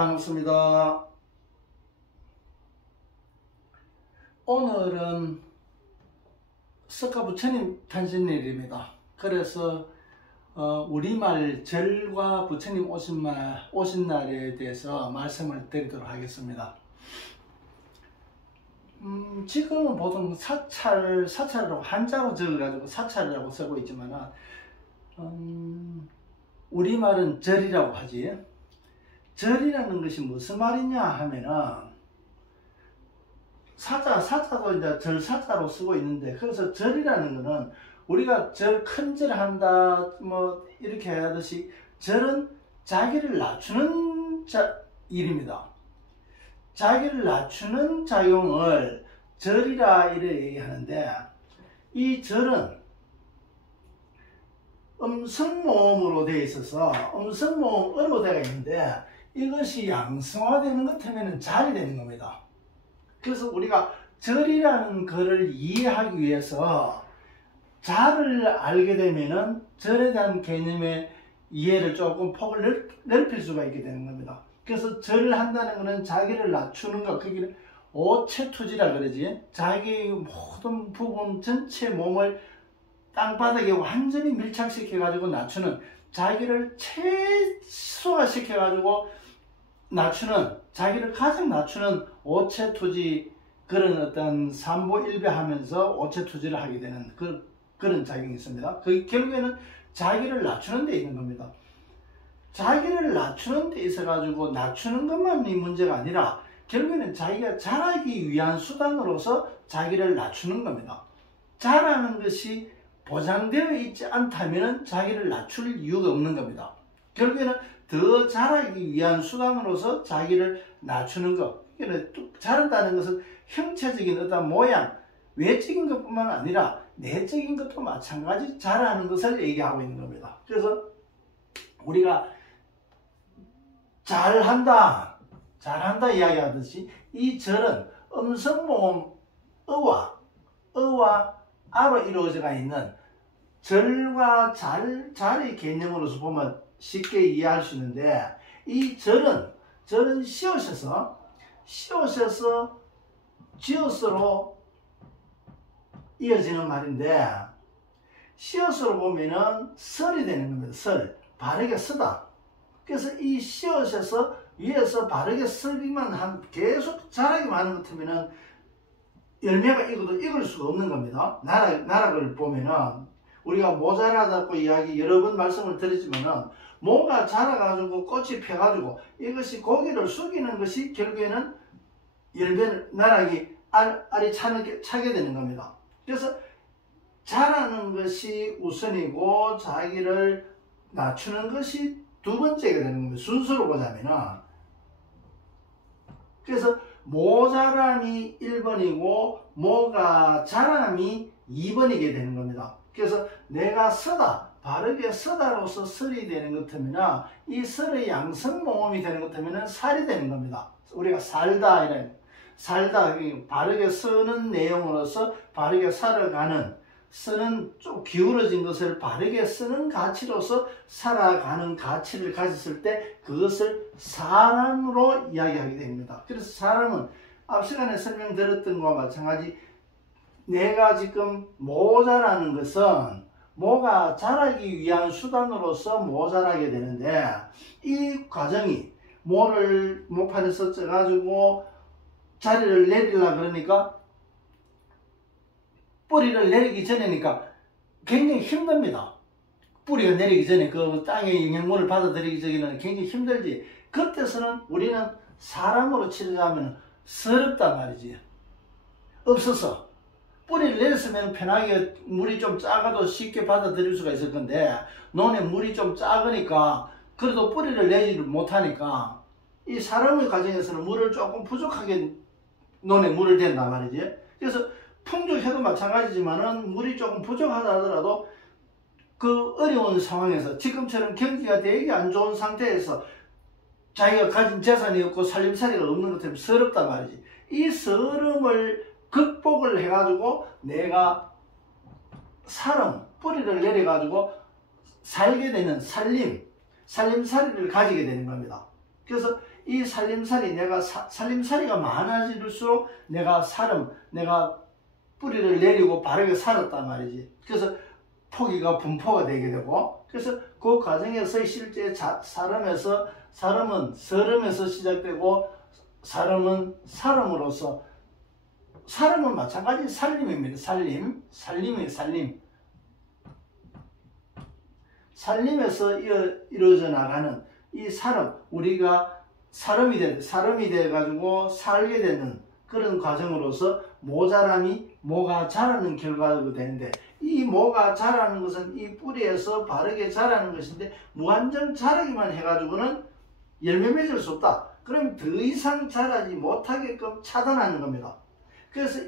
반갑습니다. 오늘은 석가 부처님 탄신일입니다. 그래서 우리말 절과 부처님 오신 날에 대해서 말씀을 드리도록 하겠습니다. 지금은 보통 사찰이라고 한자로 적어가지고 사찰이라고 쓰고 있지만 우리말은 절이라고 하지. 절이라는 것이 무슨 말이냐 하면은 사자도 이제 절사자로 쓰고 있는데, 그래서 절이라는 거는 우리가 큰 절 한다 뭐 이렇게 하듯이 절은 자기를 낮추는 일입니다. 자기를 낮추는 작용을 절이라 이렇게 얘기하는데, 이 절은 음성모음으로 되어 있어서 음성모음으로 되어 있는데, 이것이 양성화되는 것 때문에 잘이 되는 겁니다. 그래서 우리가 절이라는 것을 이해하기 위해서 잘을 알게 되면은 절에 대한 개념의 이해를 조금 폭을 넓힐 수가 있게 되는 겁니다. 그래서 절을 한다는 것은 자기를 낮추는 것, 그게 오체투지라 그러지. 자기의 모든 부분 전체 몸을 땅바닥에 완전히 밀착시켜 가지고 낮추는, 자기를 최소화시켜 가지고 낮추는, 자기를 가장 낮추는 오체투지, 그런 어떤 삼보일배하면서 오체투지를 하게 되는 그런 작용이 있습니다. 그 결국에는 자기를 낮추는 데 있는 겁니다. 자기를 낮추는 데 있어 가지고 낮추는 것만이 문제가 아니라 결국에는 자기가 자라기 위한 수단으로서 자기를 낮추는 겁니다. 자라는 것이 보장되어 있지 않다면 자기를 낮출 이유가 없는 겁니다. 결국에는 더 자라기 위한 수단으로서 자기를 낮추는 것. 자란다는 것은 형체적인 어떤 모양, 외적인 것뿐만 아니라 내적인 것도 마찬가지 자라는 것을 얘기하고 있는 겁니다. 그래서 우리가 잘한다 이야기하듯이 이 절은 음성모음 어와 아로 이루어져 있는 절과 잘의 개념으로서 보면 쉽게 이해할 수 있는데, 이 절은 씌우셔서 지어서로 이어지는 말인데, 씌어서로 보면은 설이 되는 겁니다. 설, 바르게 쓰다. 그래서 이 씌어셔서 위에서 바르게 설기만 계속 자라기만 하는 것 같으면은 열매가 익을 수가 없는 겁니다. 나락을 보면은 우리가 모자라다고 이야기 여러 번 말씀을 드렸지만은, 모가 자라가지고 꽃이 펴가지고 이것이 고기를 숙이는 것이 결국에는 나락이 알이 차게 되는 겁니다. 그래서 자라는 것이 우선이고 자기를 낮추는 것이 두 번째가 되는 겁니다. 순서로 보자면은. 그래서 모자람이 1번이고 모가 자람이 2번이게 되는 겁니다. 그래서 내가 바르게 서다로서 설이 되는 것 같으면, 이 설의 양성모음이 되는 것 같으면 살이 되는 겁니다. 우리가 살다, 바르게 쓰는 내용으로서 바르게 살아가는, 쓰는 좀 기울어진 것을 바르게 쓰는 가치로서 살아가는 가치를 가졌을 때 그것을 사람으로 이야기하게 됩니다. 그래서 사람은 앞 시간에 설명드렸던 것과 마찬가지, 내가 지금 모자라는 것은 모가 자라기 위한 수단으로서 모자라게 되는데, 이 과정이 모판에서 쪄가지고 자리를 내리려고 그러니까, 뿌리를 내리기 전에니까 굉장히 힘듭니다. 뿌리가 내리기 전에 그 땅의 영양분을 받아들이기 전에는 굉장히 힘들지. 그때서는 우리는 사람으로 치르자면 서럽단 말이지. 없어서 뿌리를 내렸으면 편하게 물이 좀 작아도 쉽게 받아들일 수가 있을 건데, 논에 물이 좀 작으니까 그래도 뿌리를 내지를 못하니까, 이 사람의 과정에서는 물을 조금 부족하게 논에 물을 댄단 말이지. 그래서 풍족해도 마찬가지지만은 물이 조금 부족하다 하더라도 그 어려운 상황에서, 지금처럼 경기가 되게 안 좋은 상태에서 자기가 가진 재산이 없고 살림살이가 없는 것 때문에 서럽단 말이지. 이 서름을 극복을 해가지고 내가 뿌리를 내려가지고 살게 되는 살림살이를 가지게 되는 겁니다. 그래서 이 살림살이 내가 살림살이가 많아질수록 내가 뿌리를 내리고 바르게 살았단 말이지. 그래서 포기가 분포가 되게 되고, 그래서 그 과정에서 실제 사람은 서름에서 시작되고, 사람은 사람으로서, 사람은 마찬가지 살림입니다. 살림. 살림에서 이루어져 나가는 이 사람, 우리가 사람이 돼가지고 살게 되는 그런 과정으로서 모가 자라는 결과가 되는데, 이 모가 자라는 것은 이 뿌리에서 바르게 자라는 것인데, 무한정 자라기만 해가지고는 열매 맺을 수 없다. 그럼 더 이상 자라지 못하게끔 차단하는 겁니다. 그래서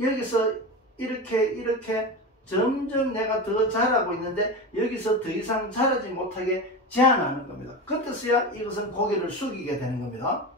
여기서 이렇게 점점 내가 더 자라고 있는데, 여기서 더 이상 자라지 못하게 제한하는 겁니다. 그때서야 이것은 고개를 숙이게 되는 겁니다.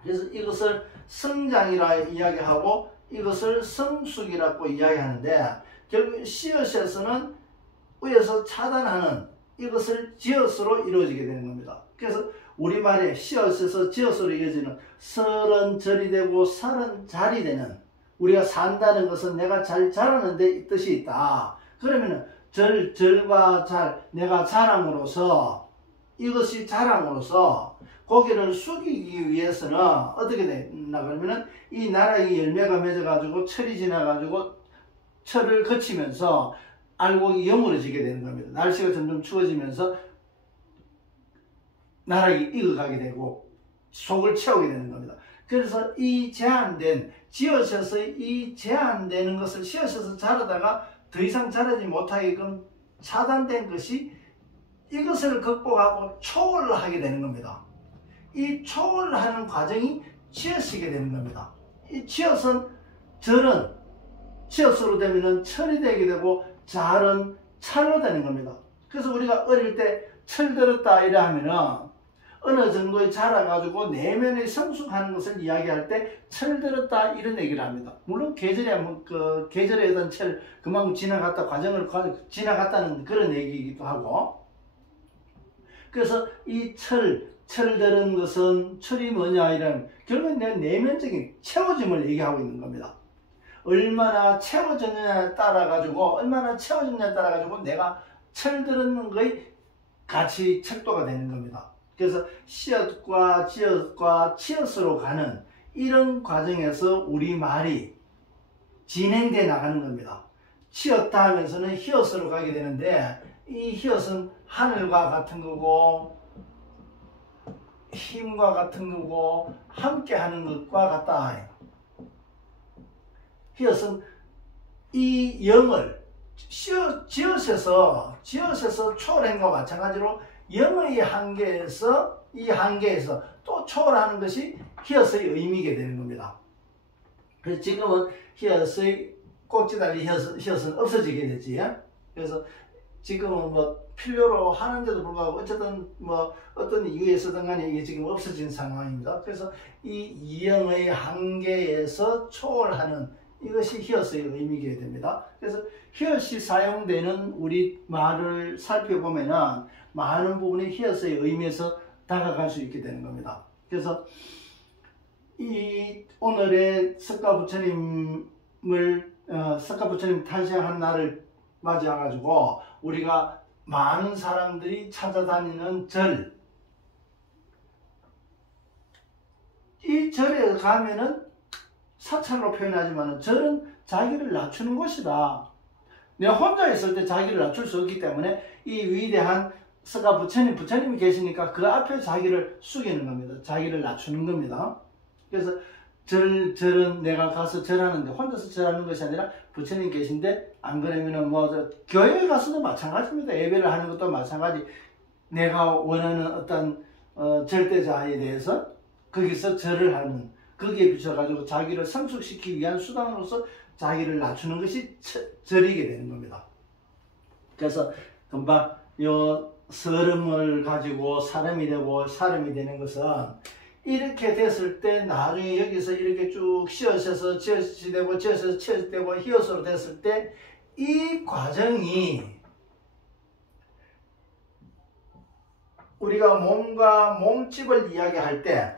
그래서 이것을 성장이라 이야기하고, 이것을 성숙이라고 이야기하는데, 결국 씨앗에서는 위에서 차단하는 이것을 지엇으로 이루어지게 되는 겁니다. 그래서 우리말에 씨앗에서 지엇으로 이어지는 설은 절이 되고 살은 잘이 되는, 우리가 산다는 것은 내가 잘 자라는데 이 뜻이 있다. 그러면은 절과 잘, 내가 자람으로써, 이것이 자람으로써 고개를 숙이기 위해서는 어떻게 되나 그러면은 이 나락이 열매가 맺어가지고 철이 지나가지고 철을 거치면서 알곡이 여물어지게 되는 겁니다. 날씨가 점점 추워지면서 나락이 익어가게 되고 속을 채우게 되는 겁니다. 그래서 이 제한된 지어져서 이 제한되는 것을 씨앗에서 자라다가 더 이상 자라지 못하게끔 차단된 것이, 이것을 극복하고 초월을 하게 되는 겁니다. 이 초월을 하는 과정이 지엇이게 되는 겁니다. 이 지엇은, 절은 지엇으로 되면 철이 되게 되고, 잘은 찰로 되는 겁니다. 그래서 우리가 어릴 때 철들었다 이래 하면은 어느 정도에 자라가지고 내면에 성숙하는 것을 이야기할 때 철들었다 이런 얘기를 합니다. 물론 계절에 어떤 철, 그만큼 지나갔다, 과정을 지나갔다는 그런 얘기이기도 하고, 그래서 이 철들은 것은, 철이 뭐냐 이런, 결국은 내 내면적인 채워짐을 얘기하고 있는 겁니다. 얼마나 채워졌느냐에 따라가지고 내가 철들었는 거의 같이 척도가 되는 겁니다. 그래서 씨앗과 치엇으로 가는 이런 과정에서 우리 말이 진행돼 나가는 겁니다. 치었다 하면서는 히읗으로 가게 되는데, 이 히읗은 하늘과 같은 거고, 힘과 같은 거고, 함께 하는 것과 같다. 히읗은 이 영을 지엇에서 초월한 것과 마찬가지로 영의 한계에서, 이 한계에서 또 초월하는 것이 히읗의 의미게 되는 겁니다. 그래서 지금은 히읗의 꼭지 달린 히읗은 없어지게 됐지. 그래서 지금은 필요로 하는데도 불구하고 어쨌든 어떤 이유에서든 간에 이게 지금 없어진 상황입니다. 그래서 이 영의 한계에서 초월하는 이것이 히읗의 의미게 됩니다. 그래서 히읗이 사용되는 우리 말을 살펴보면은 많은 부분이 히읗의 의미에서 다가갈 수 있게 되는 겁니다. 그래서 이 오늘의 석가부처님 탄생한 날을 맞이해가지고 우리가 많은 사람들이 찾아다니는 절, 이 절에 가면은 사찰로 표현하지만 절은 자기를 낮추는 곳이다. 내가 혼자 있을 때 자기를 낮출 수 없기 때문에 이 위대한 석가 부처님이 계시니까 그 앞에 자기를 숙이는 겁니다. 자기를 낮추는 겁니다. 그래서 절은 내가 가서 절하는데 혼자서 절하는 것이 아니라 부처님 계신데, 안 그러면은 교회에 가서도 마찬가지입니다. 예배를 하는 것도 마찬가지. 내가 원하는 어떤 절대자에 대해서 거기서 절을 하는, 거기에 비춰가지고 자기를 성숙시키기 위한 수단으로서 자기를 낮추는 것이 절이게 되는 겁니다. 그래서 금방 서름을 가지고 사람이 되고 사람이 되는 것은 이렇게 됐을 때 나중에 여기서 이렇게 쭉 씨앗에서 지엇이 되고 지엇에서 치엇이 되고 히읗으로 됐을 때 이 과정이 우리가 몸과 몸집을 이야기할 때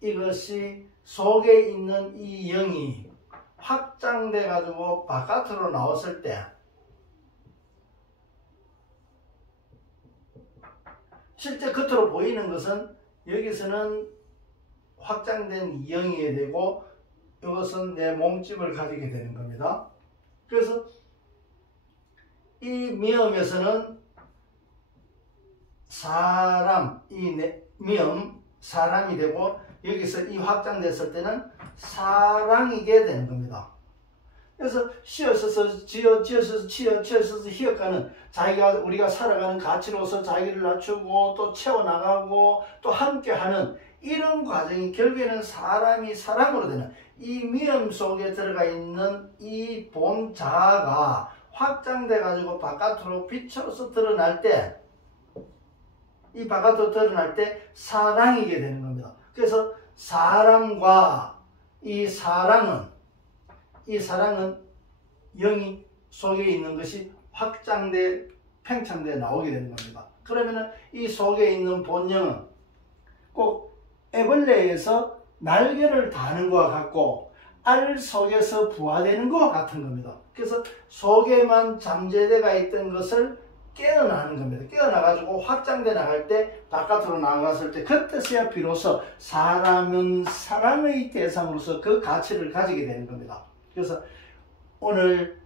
이것이 속에 있는 이 영이 확장돼 가지고 바깥으로 나왔을 때 실제 겉으로 보이는 것은 여기서는 확장된 영이 되고 이것은 내 몸집을 가지게 되는 겁니다. 그래서 이 미음에서는 사람, 미음 사람이 되고 여기서 이 확장됐을 때는 사랑이게 되는 겁니다. 그래서 쉬어서서 지어서서 치어서서 히읗가는 자기가 우리가 살아가는 가치로서 자기를 낮추고 또 채워나가고 또 함께하는 이런 과정이 결국에는 사람이 사랑으로 되는 이 미음 속에 들어가 있는 이 본 자아가 확장돼 가지고 바깥으로 비춰서 드러날 때 이 바깥으로 드러날 때 사랑이게 되는 겁니다. 그래서 사람과 이 사랑은 영이 속에 있는 것이 확장돼 팽창돼 나오게 되는 겁니다. 그러면은 이 속에 있는 본영은 꼭 애벌레에서 날개를 다는 것과 같고 알 속에서 부화되는 것과 같은 겁니다. 그래서 속에만 잠재되어 있던 것을 깨어나는 겁니다. 깨어나가지고 확장돼 나갈 때 바깥으로 나갔을 때 그때서야 비로소 사람은 사랑의 대상으로서 그 가치를 가지게 되는 겁니다. 그래서 오늘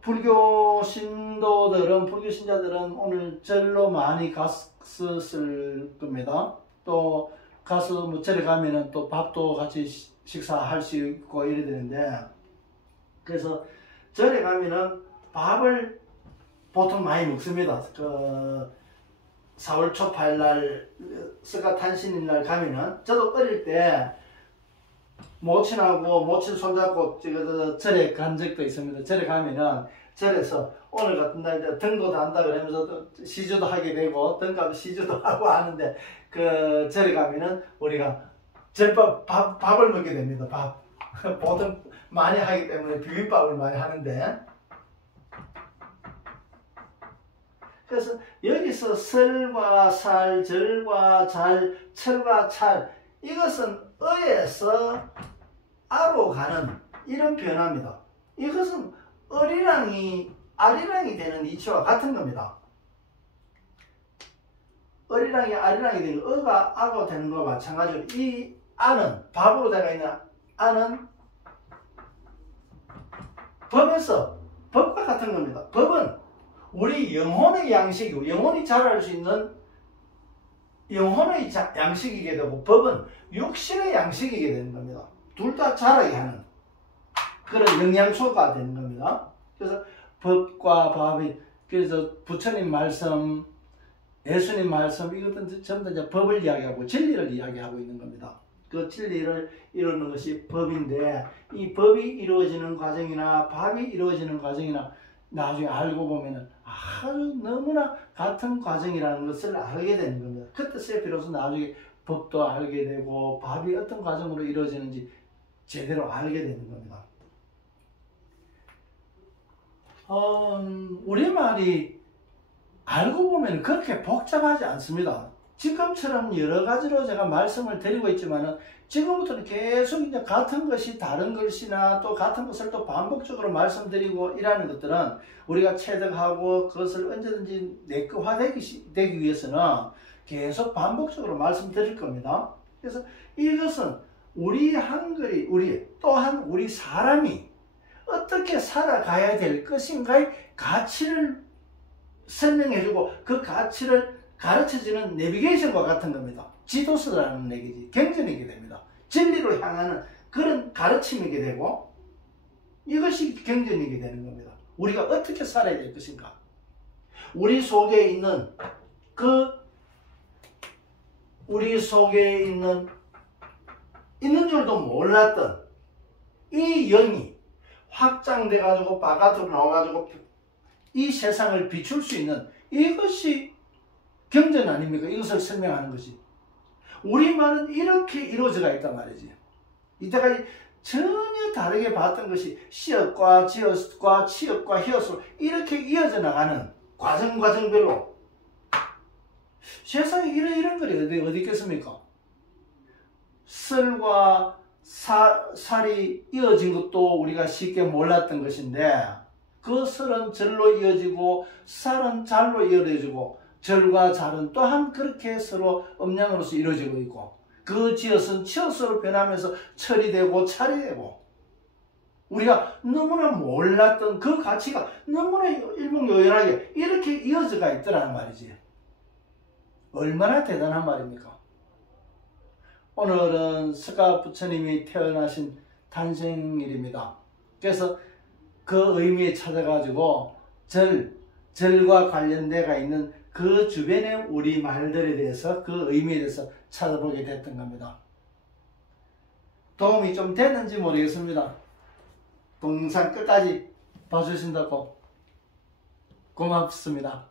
불교 신자들은 오늘 절로 많이 갔었을 겁니다. 또 가서 절에 가면은 또 밥도 같이 식사할 수 있고 이래야 되는데, 그래서 절에 가면은 밥을 보통 많이 먹습니다. 그 4월 초 8날 스가탄신일 날 가면은, 저도 어릴 때 모친하고 모친 손잡고 절에 간 적도 있습니다. 절에 가면은 절에서 오늘 같은 날 등도 단다 그러면서 시주도 하게 되고 등가도 시주도 하고 하는데, 그 절에 가면은 우리가 절밥 밥을 먹게 됩니다. 밥 보통 많이 하기 때문에 비빔밥을 많이 하는데, 그래서 여기서 설과 살, 절과 잘, 철과 찰, 이것은 어에서 아로 가는 이런 변화입니다. 이것은 어리랑이 아리랑이 되는 이치와 같은 겁니다. 어리랑이 아리랑이 되는 어가 아가 되는 것과 마찬가지로 이 아는, 밥으로 되어 있는 아는 법에서 법과 같은 겁니다. 법은 우리 영혼의 양식이고 영혼이 자랄 수 있는 영혼의 양식이게 되고, 법은 육신의 양식이게 되는 겁니다. 둘 다 자라게 하는 그런 영양소가 되는 겁니다. 그래서 법과 밥이, 그래서 부처님 말씀, 예수님 말씀, 이것은 전부 다 이제 법을 이야기하고 진리를 이야기하고 있는 겁니다. 그 진리를 이루는 것이 법인데, 이 법이 이루어지는 과정이나 밥이 이루어지는 과정이나 나중에 알고 보면은 아주 너무나 같은 과정이라는 것을 알게 되는 겁니다. 그때서야 비로소 나중에 법도 알게 되고 밥이 어떤 과정으로 이루어지는지 제대로 알게 되는 겁니다. 우리말이 알고 보면 그렇게 복잡하지 않습니다. 지금처럼 여러 가지로 제가 말씀을 드리고 있지만은 지금부터는 계속 이제 같은 것이 다른 것이나 또 같은 것을 또 반복적으로 말씀드리고 이라는 것들은 우리가 체득하고 그것을 언제든지 내꺼화되기 위해서는 계속 반복적으로 말씀드릴 겁니다. 그래서 이것은 우리 한글이, 또한 우리 사람이 어떻게 살아가야 될 것인가의 가치를 설명해주고 그 가치를 가르쳐주는 내비게이션과 같은 겁니다. 지도서라는 얘기지, 경전이게 됩니다. 진리로 향하는 그런 가르침이게 되고, 이것이 경전이게 되는 겁니다. 우리가 어떻게 살아야 될 것인가, 우리 속에 있는 있는 줄도 몰랐던 이 영이 확장돼 가지고 바깥으로 나와 가지고 이 세상을 비출 수 있는, 이것이 경전 아닙니까? 이것을 설명하는 것이. 우리말은 이렇게 이루어져가 있단 말이지. 이때까지 전혀 다르게 봤던 것이 시옷과 지옷과 치옷과 히읗으로 이렇게 이어져 나가는 과정별로 세상에 이런 글이 어디 있겠습니까? 썰과 살이 이어진 것도 우리가 쉽게 몰랐던 것인데 그 썰은 절로 이어지고 살은 잘로 이어지고 절과 잘은 또한 그렇게 서로 음양으로서 이루어지고 있고 그 지엇은 치엇으로 변하면서 철이 되고 찰이 되고 우리가 너무나 몰랐던 그 가치가 너무나 일목요연하게 이렇게 이어져가 있더라는 말이지. 얼마나 대단한 말입니까? 오늘은 스가 부처님이 태어나신 탄생일입니다. 그래서 그 의미에 찾아가지고 절과 관련되어 있는 그 주변의 우리 말들에 대해서 그 의미에 대해서 찾아보게 됐던 겁니다. 도움이 좀 됐는지 모르겠습니다. 동영상 끝까지 봐주신다고 고맙습니다.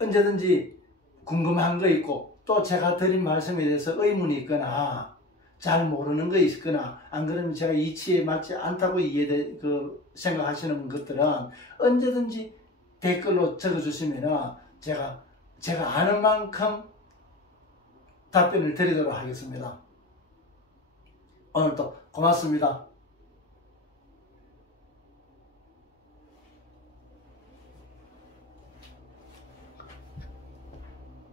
언제든지 궁금한 거 있고 또 제가 드린 말씀에 대해서 의문이 있거나 잘 모르는 거 있거나 안 그러면 제가 이치에 맞지 않다고 생각하시는 것들은 언제든지 댓글로 적어주시면 제가 아는 만큼 답변을 드리도록 하겠습니다. 오늘도 고맙습니다.